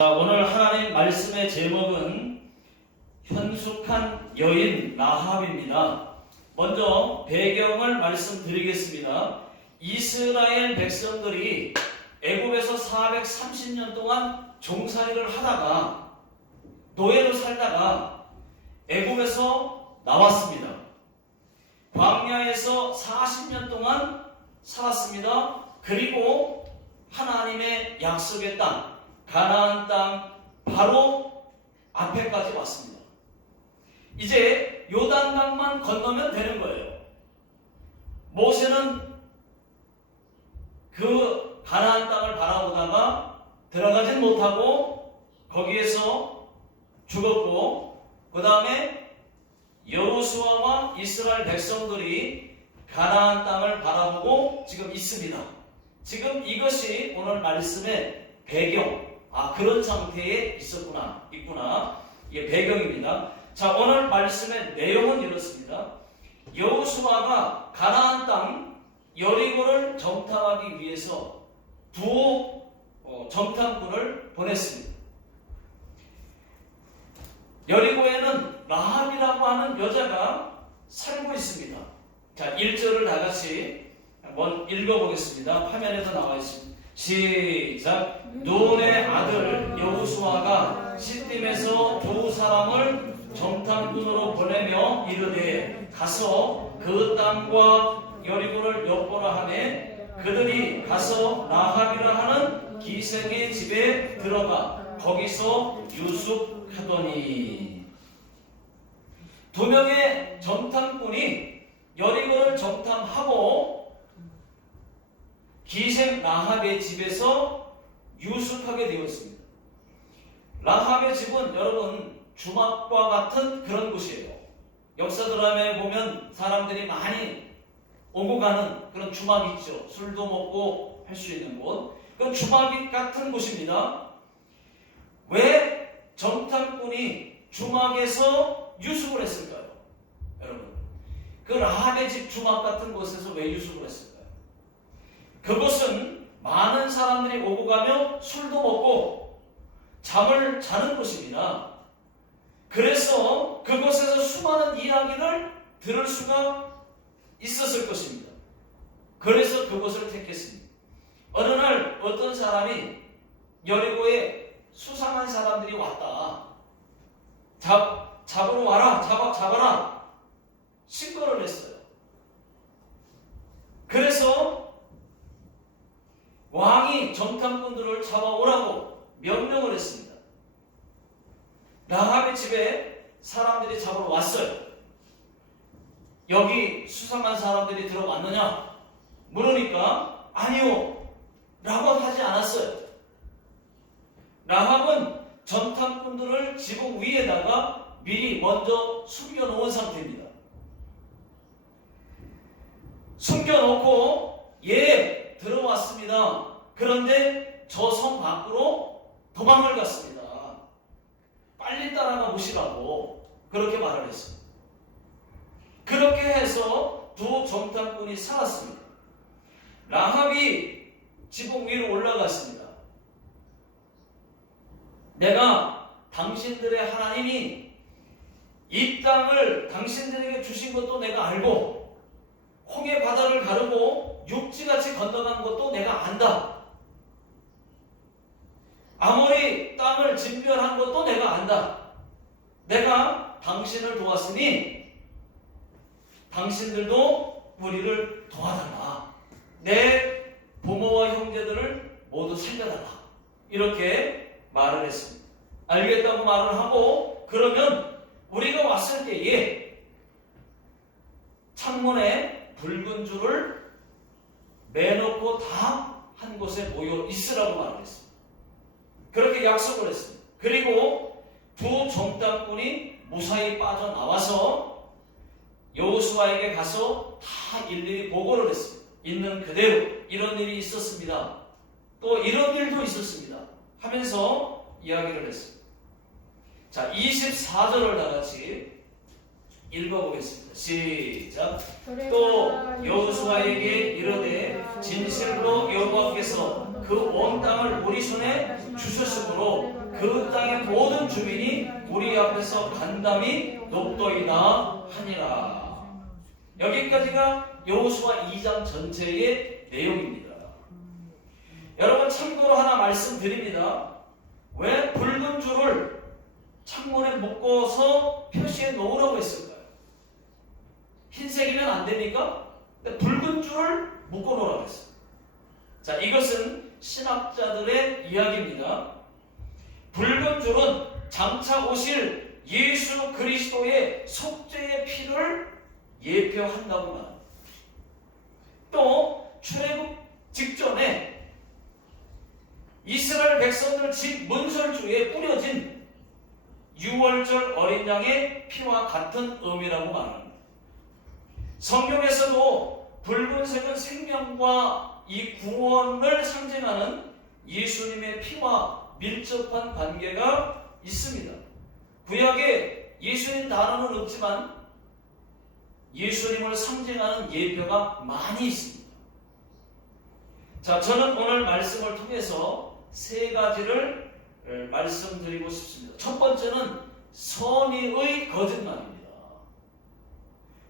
자, 오늘 하나님 말씀의 제목은 현숙한 여인 라합입니다. 먼저 배경을 말씀드리겠습니다. 이스라엘 백성들이 애굽에서 430년 동안 종살이를 하다가 노예로 살다가 애굽에서 나왔습니다. 광야에서 40년 동안 살았습니다. 그리고 하나님의 약속의 땅 가나안 땅 바로 앞에까지 왔습니다. 이제 요단강만 건너면 되는 거예요. 모세는 그 가나안 땅을 바라보다가 들어가진 못하고 거기에서 죽었고, 그 다음에 여호수아와 이스라엘 백성들이 가나안 땅을 바라보고 지금 있습니다. 지금 이것이 오늘 말씀의 배경, 그런 상태에 있구나. 이게 배경입니다. 자, 오늘 말씀의 내용은 이렇습니다. 여호수아가 가나안 땅 여리고를 정탐하기 위해서 두 정탐꾼을 보냈습니다. 여리고에는 라합이라고 하는 여자가 살고 있습니다. 자, 1절을 다 같이 한번 읽어보겠습니다. 화면에도 나와 있습니다. 시작. 눈의 아들 여호수아가 시딤에서 두 사람을 정탐꾼으로 보내며 이르되 가서 그 땅과 여리고를 엿보라 하매 그들이 가서 라합이라 하는 기생의 집에 들어가 거기서 유숙하더니, 두 명의 정탐꾼이 여리고를 정탐하고 기생 라합의 집에서 유숙하게 되었습니다. 라합의 집은 여러분 주막과 같은 그런 곳이에요. 역사 드라마에 보면 사람들이 많이 오고 가는 그런 주막 있죠. 술도 먹고 할 수 있는 곳. 그 주막 같은 곳입니다. 왜 정탐꾼이 주막에서 유숙을 했을까요? 여러분, 그 라합의 집 주막 같은 곳에서 왜 유숙을 했을까요? 그곳은 많은 사람들이 오고 가며 술도 먹고 잠을 자는 곳입니다. 그래서 그곳에서 수많은 이야기를 들을 수가 있었을 것입니다. 그래서 그곳을 택했습니다. 어느 날 어떤 사람이 여리고에 수상한 사람들이 왔다. 잡으러 와라. 잡아라. 신고를 했어요. 그래서 왕이 정탐꾼들을 잡아오라고 명령을 했습니다. 라합의 집에 사람들이 잡으러 왔어요. 여기 수상한 사람들이 들어왔느냐? 물으니까 아니요 라고 하지 않았어요. 라합은 정탐꾼들을 지붕 위에다가 미리 먼저 숨겨놓은 상태입니다. 숨겨놓고 들어왔습니다. 그런데 저 성 밖으로 도망을 갔습니다. 빨리 따라가 보시라고 그렇게 말을 했습니다. 그렇게 해서 두 정탐꾼이 살았습니다. 라합이 지붕 위로 올라갔습니다. 내가 당신들의 하나님이 이 땅을 당신들에게 주신 것도 내가 알고 홍해 바다를 가르고 육지같이 건너간 것도 내가 안다. 아모리 땅을 진멸한 것도 내가 안다. 내가 당신을 도왔으니 당신들도 우리를 도와달라. 내 부모와 형제들을 모두 살려달라. 이렇게 말을 했습니다. 알겠다고 말을 하고, 그러면 우리가 왔을 때에 창문에 붉은 줄을 매놓고 다 한 곳에 모여 있으라고 말을 했습니다. 그렇게 약속을 했습니다. 그리고 두 정탐꾼이 무사히 빠져나와서 여호수아에게 가서 다 일일이 보고를 했습니다. 있는 그대로 이런 일이 있었습니다. 또 이런 일도 있었습니다. 하면서 이야기를 했습니다. 자, 24절을 다 같이 읽어보겠습니다. 시작. 또 여호수아에게 이르되 진실로 여호와께서 그 온 땅을 우리 손에 주셨으므로 그 땅의 모든 주민이 우리 앞에서 간담이 높도이다 하니라. 여기까지가 여호수아 2장 전체의 내용입니다. 여러분 참고로 하나 말씀드립니다. 왜 붉은 줄을 창문에 묶어서 표시해 놓으라고 했을까요? 흰색이면 안 됩니까? 근데 붉은 줄을 묶어 놓으라고 했어요. 자, 이것은 신학자들의 이야기입니다. 붉은 줄은 장차 오실 예수 그리스도의 속죄의 피를 예표한다고 말합니다. 또 출애굽 직전에 이스라엘 백성들 집 문설주에 뿌려진 유월절 어린 양의 피와 같은 의미라고 말합니다. 성경에서도 붉은색은 생명과 이 구원을 상징하는 예수님의 피와 밀접한 관계가 있습니다. 구약에 예수님 단어는 없지만 예수님을 상징하는 예표가 많이 있습니다. 자, 저는 오늘 말씀을 통해서 세 가지를 말씀드리고 싶습니다. 첫 번째는 선의의 거짓말입니다.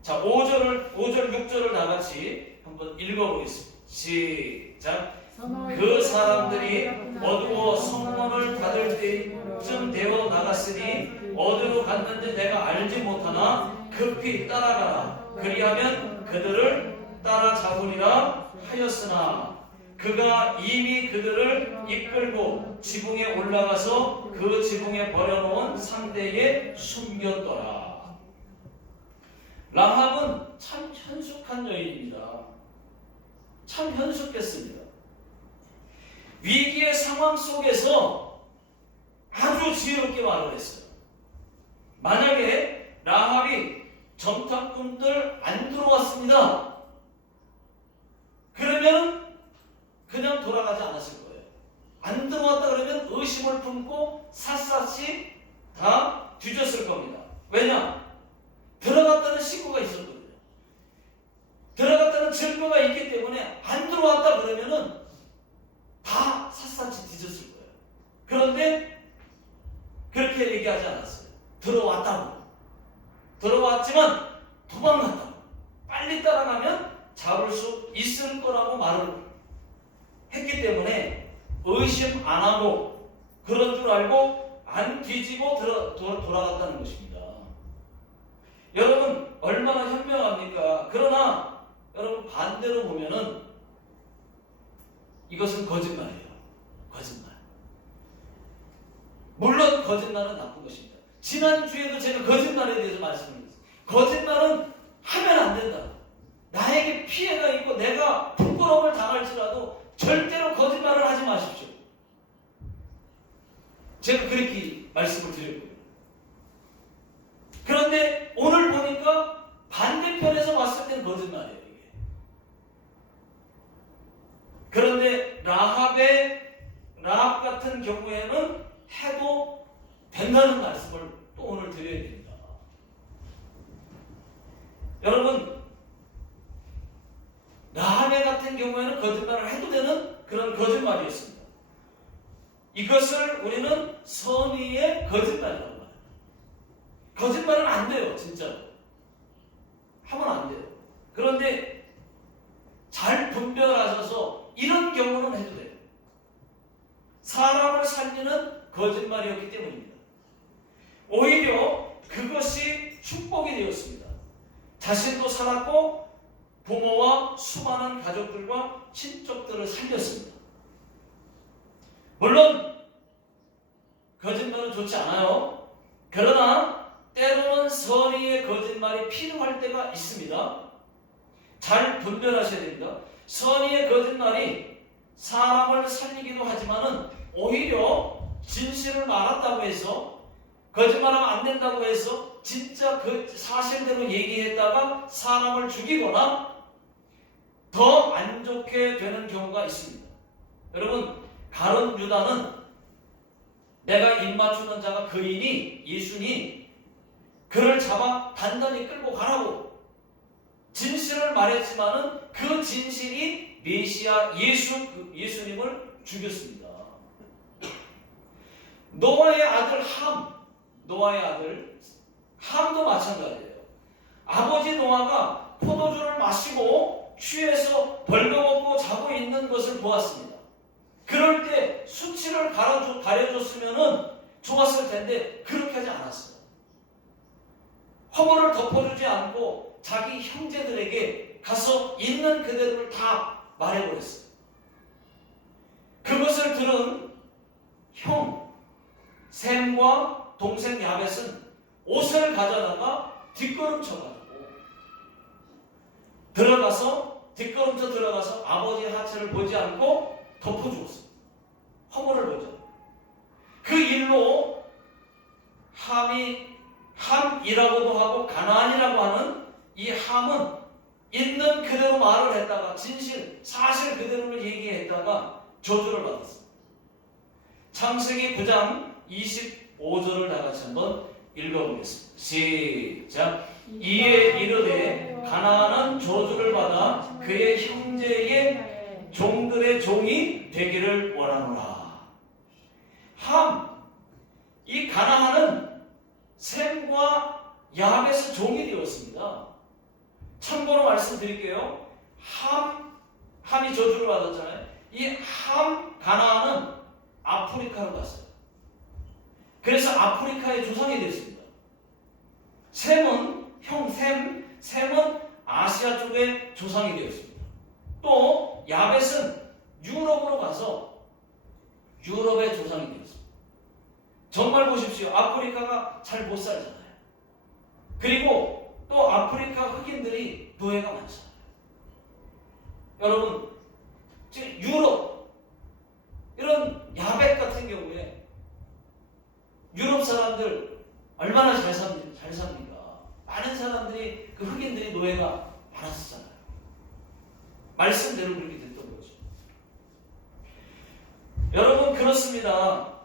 자, 5절, 6절을 다 같이 한번 읽어보겠습니다. 시작. 그 사람들이 어두워 성문을 닫을 때쯤 되어 나갔으니 어디로 갔는지 내가 알지 못하나 급히 따라가라. 그리하면 그들을 따라잡으리라 하였으나 그가 이미 그들을 이끌고 지붕에 올라가서 그 지붕에 버려놓은 상대에 숨겼더라. 라합은 참 현숙한 여인입니다. 참 현숙했습니다. 위기의 상황 속에서 아주 지혜롭게 말을 했어요. 만약에 라합이 정탐꾼들 안 들어왔습니다. 그러면 그냥 돌아가지 않았을 거예요. 안 들어왔다 그러면 의심을 품고 샅샅이 다 뒤졌을 겁니다. 왜냐? 들어갔다는 신고가 있었거든요. 들어갔다는 증거가 있기 때문에 안 들어왔다 그러면은 다 샅샅이 뒤졌을 거예요. 그런데 그렇게 얘기하지 않았어요. 들어왔다고. 들어왔지만 도망갔다고. 빨리 따라가면 잡을 수 있을 거라고 말을 했기 때문에 의심 안 하고 그런 줄 알고 안 뒤지고 돌아갔다는 것입니다. 여러분 얼마나 현명합니까? 그러나 여러분 반대로 보면은 이것은 거짓말이에요. 거짓말. 물론 거짓말은 나쁜 것입니다. 지난주에도 제가 거짓말에 대해서 말씀드렸어요. 거짓말은 하면 안 된다. 나에게 피해가 있고 내가 부끄러움을 당할지라도 절대로 거짓말을 하지 마십시오. 제가 그렇게 말씀을 드렸거든요. 그런데 오늘 보니까 반대편에서 봤을 땐 거짓말이에요. 이게. 그런데 라합 같은 경우에는 해도 된다는 말씀을 또 오늘 드려야 됩니다. 여러분 라합 같은 경우에는 거짓말을 해도 되는 그런 거짓말이었습니다. 이것을 우리는 선의의 거짓말이라고 말해요. 거짓말은 안 돼요. 진짜로. 하면 안 돼요. 그런데 잘 분별하셔서 이런 경우는 해도 돼요. 사람을 살리는 거짓말이었기 때문입니다. 오히려 그것이 축복이 되었습니다. 자신도 살았고 부모와 수많은 가족들과 친족들을 살렸습니다. 물론 거짓말은 좋지 않아요. 그러나 때로는 선의의 거짓말이 필요할 때가 있습니다. 잘 분별하셔야 됩니다. 선의의 거짓말이 사람을 살리기도 하지만은 오히려 진실을 말았다고 해서 거짓말하면 안 된다고 해서 진짜 그 사실대로 얘기했다가 사람을 죽이거나 더 안 좋게 되는 경우가 있습니다. 여러분 가룟 유다는 내가 입맞추는 자가 그이니 예수니 그를 잡아 단단히 끌고 가라고 진실을 말했지만은 그 진실이 메시아 예수님을 죽였습니다. 노아의 아들 노아의 아들 함도 마찬가지예요. 아버지 노아가 포도주를 마시고 취해서 벌거벗고 자고 있는 것을 보았습니다. 그럴 때 수치를 가려줬으면 좋았을 텐데 그렇게 하지 않았어요. 허물을 덮어주지 않고 자기 형제들에게 가서 있는 그대로를 다 말해버렸어요. 그것을 들은 형 셈과 동생 야벳은 옷을 가져다가 뒷걸음쳐 들어가서 아버지의 하체를 보지 않고 덮어주었습니다. 허물을 보죠. 그 일로 함이라고도 하고 가나안이라고 하는 이 함은 있는 그대로 말을 했다가 사실 그대로를 얘기했다가 저주를 받았습니다. 창세기 9장 25절을 다 같이 한번 읽어보겠습니다. 시작. 이에 이르되 가나안은 저주를 받아 그의 형제의 종들의 종이 되기를 원하노라. 이 가나안은 셈과 야벳의 종이 되었습니다. 참고로 말씀드릴게요. 함이 저주를 받았잖아요. 이 가나안은 아프리카로 갔어요. 그래서 아프리카의 조상이 됐습니다. 셈은 아시아 쪽의 조상이 되었습니다. 또 야벳은 유럽으로 가서 유럽의 조상이 되었습니다. 정말 보십시오. 아프리카가 잘 못 살잖아요. 그리고 또 아프리카 흑인들이 노예가 많잖아요. 여러분, 지금 유럽 이런 야벳 같은 경우에 유럽 사람들 얼마나 잘 삽니까? 많은 사람들이 그 흑인들이 노예가 많았었잖아요. 말씀대로 그렇게 됐던 거죠. 여러분, 그렇습니다.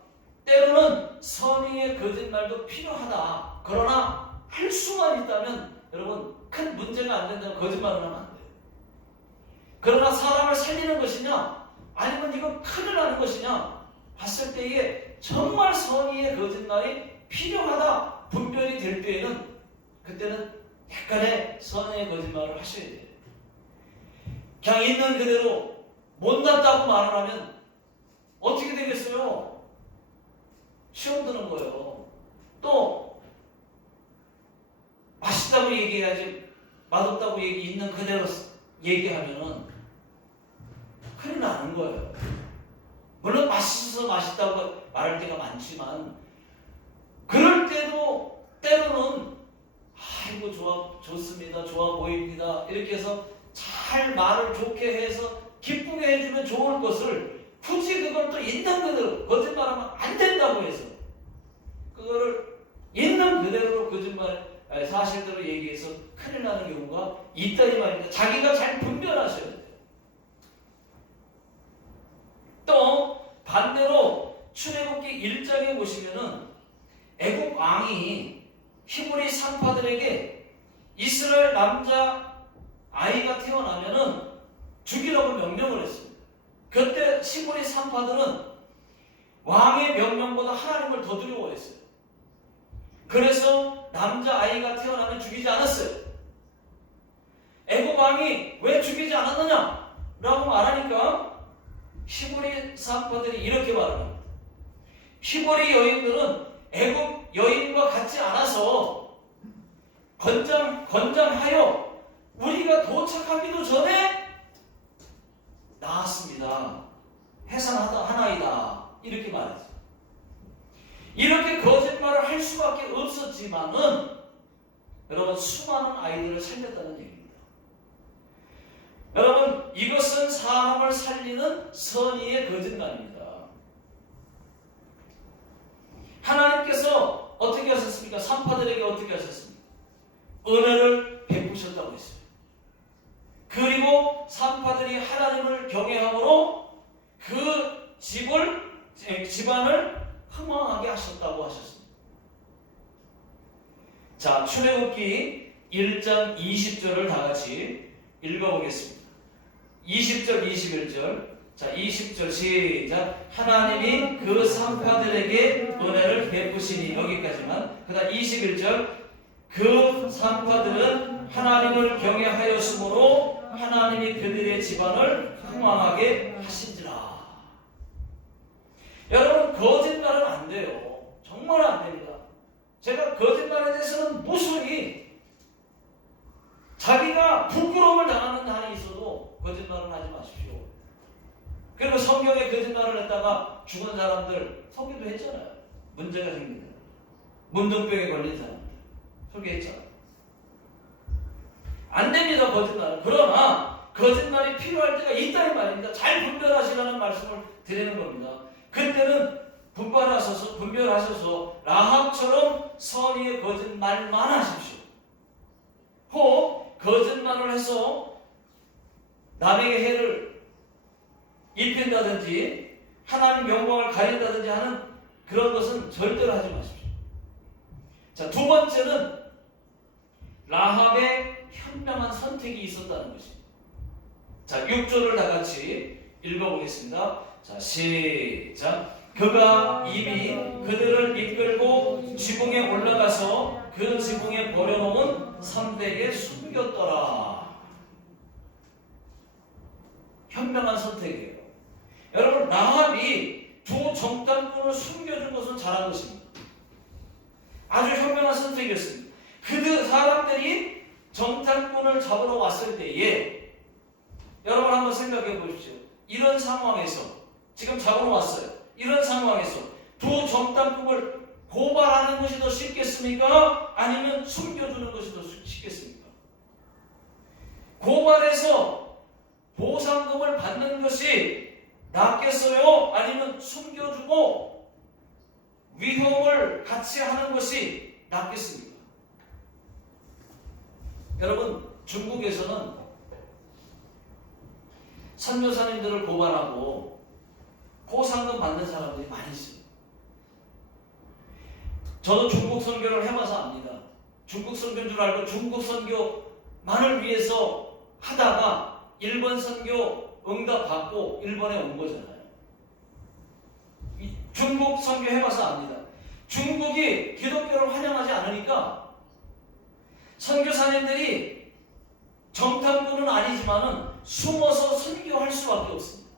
때로는 선의의 거짓말도 필요하다. 그러나 할 수만 있다면 여러분 큰 문제가 안 된다면 거짓말을 하면 안 돼요. 그러나 사람을 살리는 것이냐 아니면 이거 큰일 나는 것이냐 봤을 때에 정말 선의의 거짓말이 필요하다 분별이 될 때에는 그때는 약간의 선의의 거짓말을 하셔야 돼요. 그냥 있는 그대로 못났다고 말을 하면 어떻게 되겠어요? 시험 드는 거예요. 또 맛있다고 얘기해야지 맛없다고 있는 그대로 얘기하면은 큰일 나는 거예요. 물론 맛있어서 맛있다고 말할 때가 많지만 그럴 때도 때로는 아이고 좋습니다. 좋아 보입니다. 이렇게 해서 잘 말을 좋게 해서 기쁘게 해주면 좋을 것을 굳이 그걸 또 있는 그대로 거짓말하면 안 된다고 해서 그거를 있는 그대로 거짓말 사실대로 얘기해서 큰일 나는 경우가 있다 이 말입니다. 자기가 잘 분별하셔야 돼요. 또 반대로 출애굽기 1장에 보시면은 애굽 왕이 히브리 산파들에게 이스라엘 남자 아이가 태어나면은 죽이라고 명령을 했습니다. 그때 히브리 산파들은 왕의 명령보다 하나님을 더 두려워했어요. 그래서 남자 아이가 태어나면 죽이지 않았어요. 애굽 왕이 왜 죽이지 않았느냐? 라고 말하니까 히브리 산파들이 이렇게 말합니다. 히브리 여인들은 애굽 여인과 같지 않아서 건장하여 우리가 도착하기도 전에 나았습니다. 해산하나이다. 이렇게 말했어요. 이렇게 거짓말을 할 수밖에 없었지만은 여러분 수많은 아이들을 살렸다는 얘기입니다. 여러분 이것은 사람을 살리는 선의의 거짓말입니다. 하나님께서 어떻게 하셨습니까? 산파들에게 어떻게 하셨습니까? 은혜를 베푸셨다고 했어요. 그리고 산파들이 하나님을 경외함으로 그 집안을 흥왕하게 하셨다고 하셨습니다. 자, 출애굽기 1장 20절을 다 같이 읽어보겠습니다. 20절, 21절 자, 20절 시작. 하나님이 그 산파들에게 은혜를 베푸시니, 여기까지만. 그 다음 21절. 그 산파들은 하나님을 경외하였으므로 하나님이 그들의 집안을 흥왕하게 하신지라. 여러분, 거짓말은 안 돼요. 정말 안 됩니다. 제가 거짓말에 대해서는 무수히, 자기가 부끄러움을 당하는 한이 있어도 거짓말은 하지 마십시오. 그리고 성경에 거짓말을 했다가 죽은 사람들 소개도 했잖아요. 문제가 생깁니다. 문둥병에 걸린 사람들 소개했잖아요. 안 됩니다, 거짓말은. 그러나 거짓말이 필요할 때가 있다는 말입니다. 잘 분별하시라는 말씀을 드리는 겁니다. 그때는 분별하셔서 라합처럼 선의의 거짓말만 하십시오. 혹 거짓말을 해서 남에게 해를 입힌다든지 하나님 영광을 가린다든지 하는 그런 것은 절대로 하지 마십시오. 자, 두 번째는 라합의 현명한 선택이 있었다는 것입니다. 자, 6절을 다 같이 읽어보겠습니다. 자, 시작. 그가 이미 그들을 이끌고 지붕에 올라가서 그 지붕에 버려놓은 산백에 숨겼더라. 현명한 선택이에요. 여러분, 라합이 두 정탐꾼을 숨겨준 것은 잘한 것입니다. 아주 현명한 선택이었습니다. 그들 사람들이 정탐꾼을 잡으러 왔을 때에, 여러분 한번 생각해 보십시오. 이런 상황에서 지금 잡으러 왔어요. 이런 상황에서 두 정탐꾼을 고발하는 것이 더 쉽겠습니까? 아니면 숨겨주는 것이 더 쉽겠습니까? 고발해서 보상금을 받는 것이 낫겠어요? 아니면 숨겨주고 위험을 같이 하는 것이 낫겠습니까? 여러분, 중국에서는 선교사님들을 고발하고 보상금 받는 사람들이 많이 있습니다. 저도 중국 선교를 해봐서 압니다. 중국 선교인 줄 알고 중국 선교만을 위해서 하다가 일본 선교 응답 받고 일본에 온 거잖아요. 중국 선교 해봐서 압니다. 중국이 기독교를 환영하지 않으니까 선교사님들이 정탐꾼은 아니지만은 숨어서 선교할 수밖에 없습니다.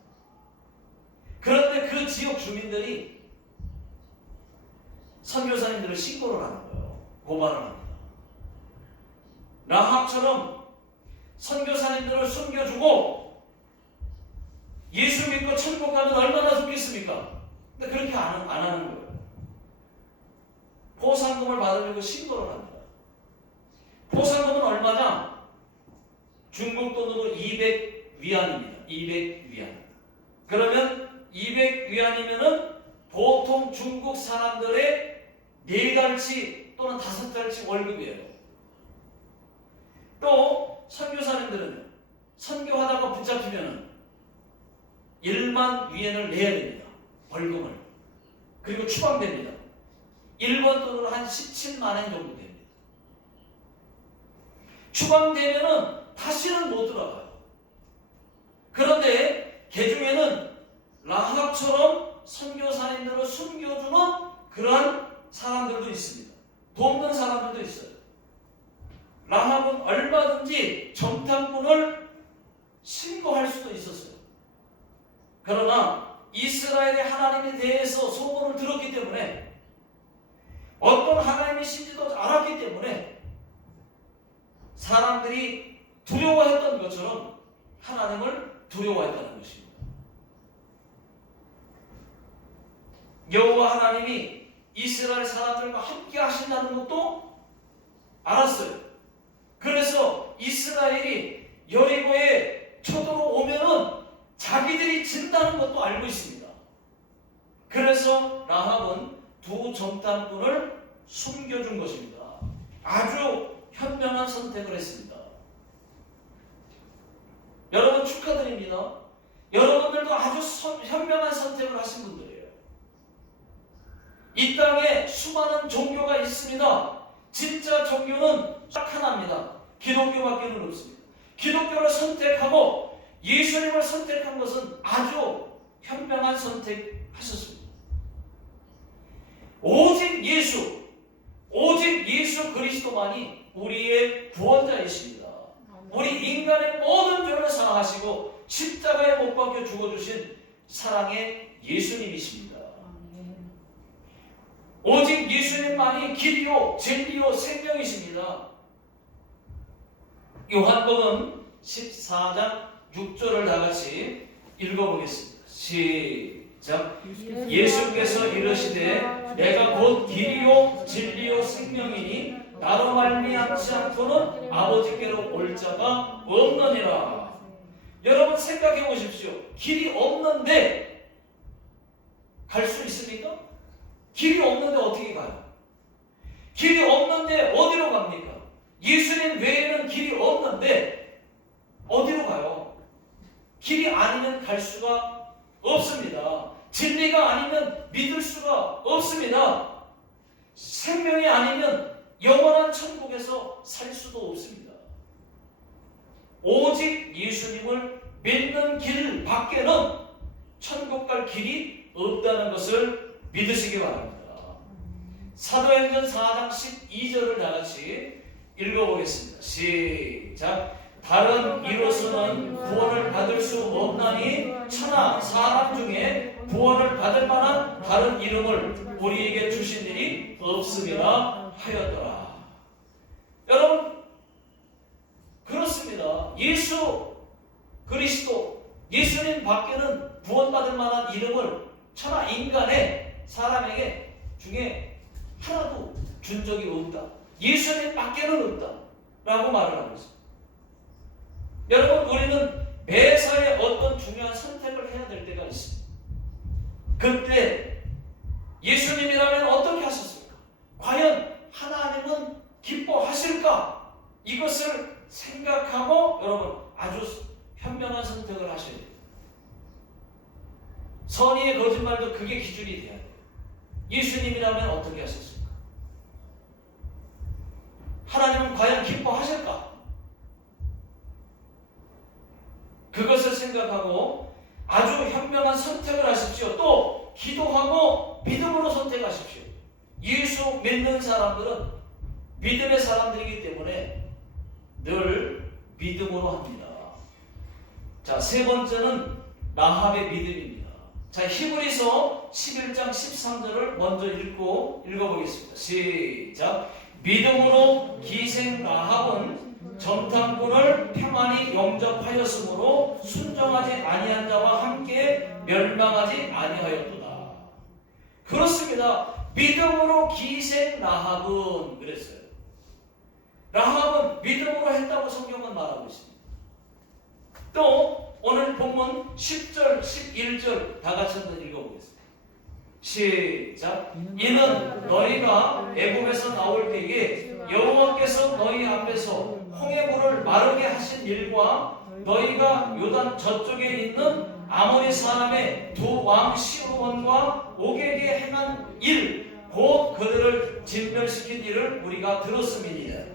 그런데 그 지역 주민들이 선교사님들을 신고를 하는 거예요. 고발을 합니다. 라합처럼 선교사님들을 숨겨주고 예수 믿고 천국 가면 얼마나 좋겠습니까? 근데 그렇게 안 하는 거예요. 보상금을 받으려고 신고를 합니다. 보상금은 얼마냐? 중국 돈으로 200위안입니다. 200위안. 그러면 200위안이면은 보통 중국 사람들의 4달치 또는 5달치 월급이에요. 또 선교사님들은 선교하다가 붙잡히면은 1만 위엔을 내야 됩니다. 벌금을. 그리고 추방됩니다. 일본 돈으로 한 17만 엔 정도 됩니다. 추방되면은 다시는 못 돌아가요. 그런데 개중에는 라합처럼 선교사님들을 숨겨주는 그러한 사람들도 있습니다. 돕는 사람들도 있어요. 라합은 얼마든지 정탐꾼을 신고할 수도 있었어요. 그러나 이스라엘의 하나님에 대해서 소문을 들었기 때문에, 어떤 하나님이신지도 알았기 때문에 사람들이 두려워했던 것처럼 하나님을 두려워했다는 것입니다. 여호와 하나님이 이스라엘 사람들과 함께 하신다는 것도 알았어요. 그래서 이스라엘이 여리고에 쳐들어오면은 자기들이 진다는 것도 알고 있습니다. 그래서 라합은 두 정탐꾼을 숨겨준 것입니다. 아주 현명한 선택을 했습니다. 여러분 축하드립니다. 여러분들도 아주 현명한 선택을 하신 분들이에요. 이 땅에 수많은 종교가 있습니다. 진짜 종교는 딱 하나입니다. 기독교밖에는 없습니다. 기독교를 선택하고 예수님을 선택한 것은 아주 현명한 선택하셨습니다. 오직 예수 그리스도만이 우리의 구원자이십니다. 우리 인간의 모든 죄를 사하시고 십자가에 못 박혀 죽어주신 사랑의 예수님이십니다. 오직 예수님만이 길이요 진리요 생명이십니다. 요한복음 14장 6절을 다같이 읽어보겠습니다. 시작. 예수께서 이르시되 내가 곧 길이요 진리요 생명이니 나로 말미암지 않고는 아버지께로 올 자가 없느니라. 여러분 생각해 보십시오. 길이 없는데 갈 수 있습니까? 길이 없는데 어떻게 가요? 길이 없는데 어디로 갑니까? 예수님 외에는 길이 없는데 어디로 가요? 길이 아니면 갈 수가 없습니다. 진리가 아니면 믿을 수가 없습니다. 생명이 아니면 영원한 천국에서 살 수도 없습니다. 오직 예수님을 믿는 길 밖에는 천국 갈 길이 없다는 것을 믿으시기 바랍니다. 사도행전 4장 12절을 다같이 읽어보겠습니다. 시작. 다른 이로서는 구원을 받을 수 없나니 천하 사람 중에 구원을 받을 만한 다른 이름을 우리에게 주신 일이 없음이라 하였더라. 여러분 그렇습니다. 예수 그리스도 예수님 밖에는 구원받을 만한 이름을 천하 인간의 사람에게 중에 하나도 준 적이 없다. 예수님 밖에는 없다 라고 말을 하고 있습니다. 여러분 우리는 매사에 어떤 중요한 선택을 해야 될 때가 있습니다. 그때 예수님이라면 어떻게 하셨을까? 과연 하나님은 기뻐하실까? 이것을 생각하고 여러분 아주 현명한 선택을 하셔야 돼요. 선의의 거짓말도 그게 기준이 돼야 돼요. 예수님이라면 어떻게 하셨을까? 하나님은 과연 기뻐하실까? 그것을 생각하고 아주 현명한 선택을 하십시오. 또 기도하고 믿음으로 선택하십시오. 예수 믿는 사람들은 믿음의 사람들이기 때문에 늘 믿음으로 합니다. 자, 세 번째는 라합의 믿음입니다. 자, 히브리서 11장 13절을 먼저 읽어보겠습니다. 시작. 믿음으로 기생 라합은 정탐꾼을 평안히 영접하였으므로 순종하지 아니한 자와 함께 멸망하지 아니하였도다. 그렇습니다. 믿음으로 기생 라합은 그랬어요. 라합은 믿음으로 했다고 성경은 말하고 있습니다. 또 오늘 본문 10절, 11절 다 같이 한번 읽어보겠습니다. 시작. 이는 너희가 애굽에서 나올 때에 여호와께서 너희 앞에서 홍해물을 마르게 하신 일과 너희가 요단 저쪽에 있는 아모리 사람의 두 왕 시므온과 오게게 행한 일, 곧 그들을 진멸시킨 일을 우리가 들었음이니라.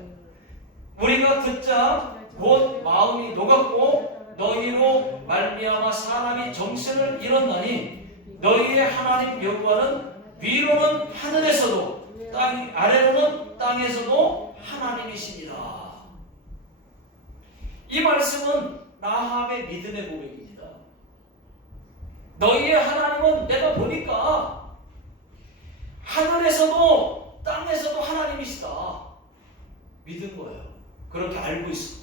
우리가 듣자 곧 마음이 녹았고 너희로 말미암아 사람이 정신을 잃었나니 너희의 하나님 여호와는 위로는 하늘에서도 아래로는 땅에서도 하나님이시니라. 이 말씀은 라합의 믿음의 고백입니다. 너희의 하나님은 내가 보니까 하늘에서도 땅에서도 하나님이시다. 믿은 거예요. 그렇게 알고 있어.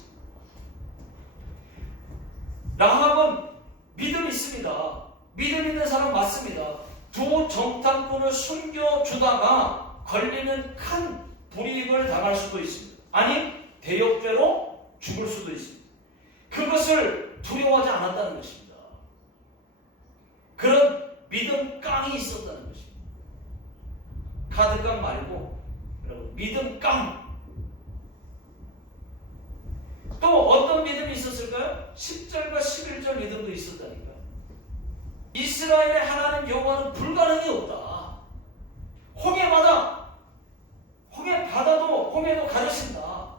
라합은 믿음이 있습니다. 믿음 있는 사람 맞습니다. 두 정탐꾼을 숨겨주다가 걸리는 큰 불이익을 당할 수도 있습니다. 아니 대역죄로 죽을 수도 있습니다. 그것을 두려워하지 않았다는 것입니다. 그런 믿음 깡이 있었다는 것입니다. 카드깡 말고 여러분 믿음 깡. 또 어떤 믿음이 있었을까요? 10절과 11절 믿음도 있었다니까. 이스라엘의 하나님 여호와는 불가능이 없다. 홍해도 가르친다.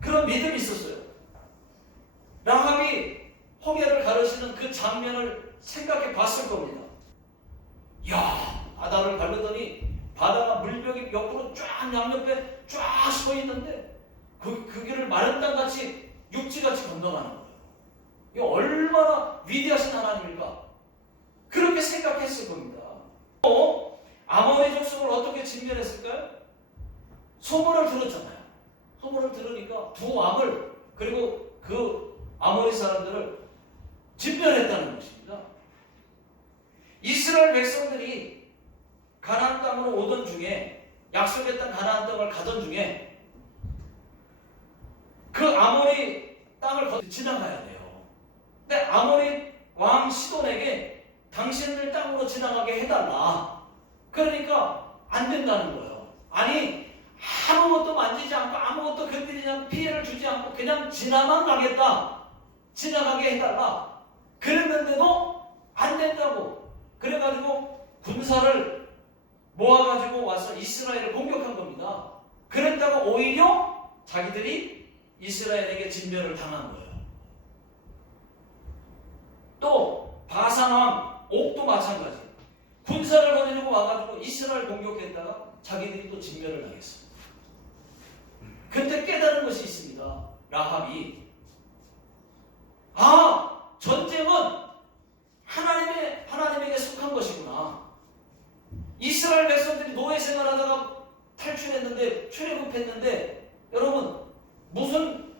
그런 믿음이 있었어요. 라합이 장면을 생각해 봤을 겁니다. 야, 바다를 가르더니 바다가 물벽이 옆으로 쫙 양옆에 쫙 서 있는데 그 길을 마른 땅같이 육지같이 건너가는 거예요. 이거 얼마나 위대하신 하나님일까? 그렇게 생각했을 겁니다. 또 아모리 족속을 어떻게 진멸했을까요? 소문을 들었잖아요. 소문을 들으니까 두 왕을 그리고 그 아모리 사람들을 진멸했다는 것입니다. 이스라엘 백성들이 가나안 땅으로 오던 중에 약속의 땅 가나안 땅을 가던 중에 그 아모리 땅을 지나가야 돼요. 근데 아모리 왕 시돈에게 당신들 땅으로 지나가게 해달라. 그러니까 안 된다는 거예요. 아니 아무것도 만지지 않고 아무것도 건드리지 않고 피해를 주지 않고 그냥 지나만 가겠다. 지나가게 해달라. 그랬는데도 안 된다고. 그래가지고 군사를 모아가지고 와서 이스라엘을 공격한 겁니다. 그랬다가 오히려 자기들이 이스라엘에게 진멸을 당한 거예요. 또 바산왕 옥도 마찬가지. 군사를 보내려고 와가지고 이스라엘 공격했다가 자기들이 또 진멸을 당했어요. 그때 깨달은 것이 있습니다. 라합이 전쟁은 하나님에게 속한 것이구나. 이스라엘 백성들이 노예 생활하다가 탈출했는데 출애굽했는데 여러분 무슨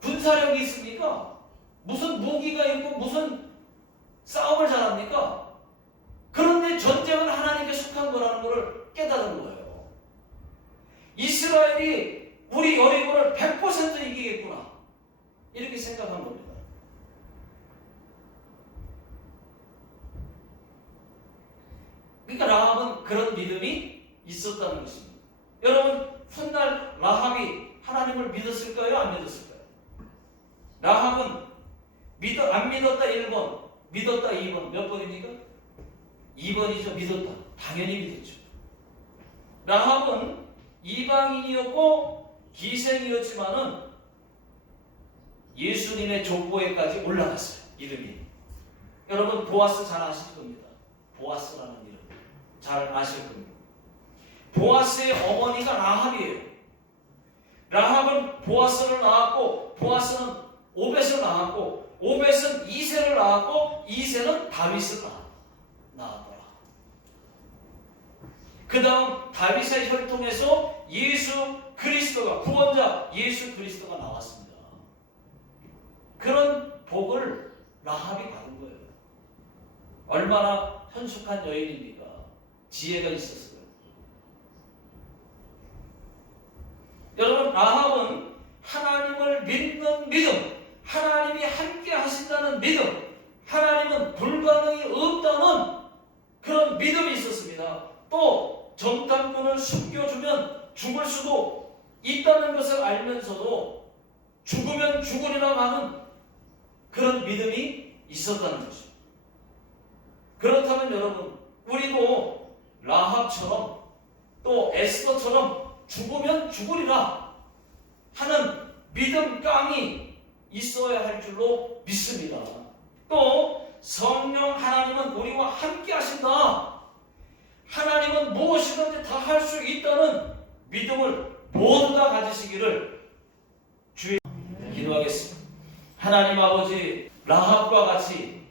군사력이 있습니까? 무슨 무기가 있고 무슨 싸움을 잘합니까? 그런데 전쟁은 하나님께 속한 거라는 것을 깨달은 거예요. 이스라엘이 우리 여리고를 100% 이기겠구나. 이렇게 생각한 겁니다. 그러니까 라합은 그런 믿음이 있었다는 것입니다. 여러분 훗날 라합이 하나님을 믿었을까요? 안 믿었을까요? 라합은 안 믿었다 1번, 믿었다 2번. 몇 번입니까? 2번이죠. 믿었다. 당연히 믿었죠. 라합은 이방인이었고 기생이었지만은 예수님의 족보에까지 올라갔어요. 이름이. 여러분 보아스 잘 아실 겁니다. 보아스라는 이름 잘 아실 겁니다. 보아스의 어머니가 라합이에요. 라합은 보아스를 낳았고 보아스는 오벳을 낳았고 오벳은 이새를 낳았고 이새는 다윗을 낳았더라. 그 다음 다윗의 혈통에서 예수 그리스도가 구원자 예수 그리스도가 나왔습니다. 그런 복을 라합이 받은 거예요. 얼마나 현숙한 여인입니까? 지혜가 있었어요. 여러분 라합은 하나님을 믿는 믿음, 하나님이 함께 하신다는 믿음, 하나님은 불가능이 없다는 그런 믿음이 있었습니다. 또 정탐꾼을 숨겨주면 죽을 수도 있다는 것을 알면서도 죽으면 죽으리라 하는 그런 믿음이 있었다는 것입니다. 그렇다면 여러분 우리도 라합처럼 또 에스더처럼 죽으면 죽으리라 하는 믿음 깡이 있어야 할 줄로 믿습니다. 또 성령 하나님은 우리와 함께 하신다. 하나님은 무엇이든지 다 할 수 있다는 믿음을 모두 다 가지시기를 주의 기도하겠습니다. 하나님 아버지 라합과 같이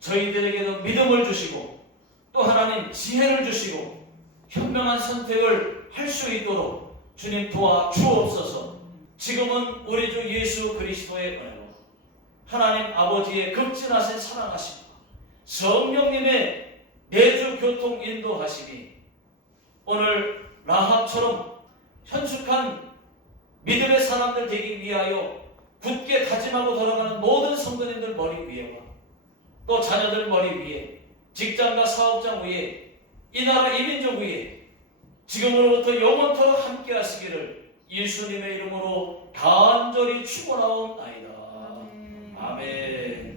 저희들에게도 믿음을 주시고 또 하나님 지혜를 주시고 현명한 선택을 할 수 있도록 주님 도와 주옵소서. 지금은 우리 주 예수 그리스도의 은혜로 하나님 아버지의 극진하신 사랑하심과 성령님의 내주 교통 인도하심이 오늘 라합처럼 현숙한 믿음의 사람들 되기 위하여 굳게 다짐하고 돌아가는 모든 성도님들 머리 위에와 또 자녀들 머리 위에 직장과 사업장 위에 이 나라 이 민족 위에 지금으로부터 영원토록 함께 하시기를 예수님의 이름으로 간절히 축원하옵나이다. 아멘.